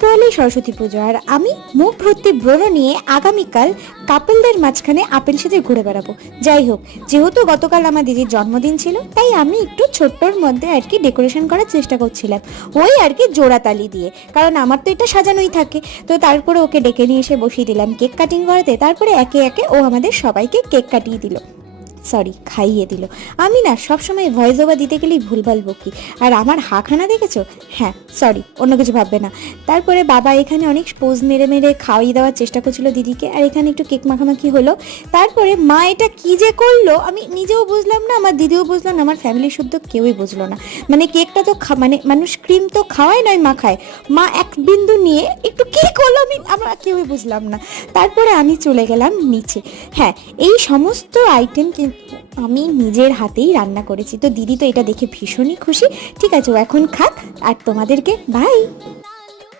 পয়লাই সরস্বতী পুজো, আর আমি মুখ ভর্তি ব্রণ নিয়ে আগামীকাল কাপলদের মাঝখানে আপেল সেজে ঘুরে বেড়াবো। যাই হোক, যেহেতু গতকাল আমার দিদির জন্মদিন ছিল, তাই আমি একটু ছোট্টর মধ্যে আর কি ডেকোরেশন করার চেষ্টা করছিলাম, ওই আর কি জোড়াতালি দিয়ে, কারণ আমার তো এটা সাজানোই থাকে। তো তারপরে ওকে ডেকে নিয়ে এসে বসিয়ে দিলাম কেক কাটিং করাতে, তারপরে একে একে ও আমাদের সবাইকে কেক কাটিয়ে দিল, সরি খাইয়ে দিল। আমি না সবসময় ভয়েস ওভার দিতে গেলেই ভুলভাল বকি, আর আমার হাঁখানা দেখেছো? হ্যাঁ সরি, অন্য কিছু ভাববে না। তারপরে বাবা এখানে অনেক পোজ মেরে মেরে খাওয়িয়ে দেওয়ার চেষ্টা করছিল দিদিকে, আর এখানে একটু কেক মাখামাখি হলো। তারপরে মা এটা কি যে করলো আমি নিজেও বুঝলাম না, আমার দিদিও বুঝলাম না, আমার ফ্যামিলির শুদ্ধ কেউই বুঝলো না। মানে কেকটা তো মানে মানুষ ক্রিম তো খাওয়াই নয় মাখায়, মা এক বিন্দু নিয়ে একটু কি করলো আমরা কেউই বুঝলাম না। তারপরে আমি চলে গেলাম নিচে। হ্যাঁ, এই সমস্ত আইটেম আমি নিজের হাতেই রান্না করেছি, তো দিদি তো এটা দেখে ভীষণই খুশি। ঠিক আছে, ও এখন খাক, আর তোমাদেরকে বাই।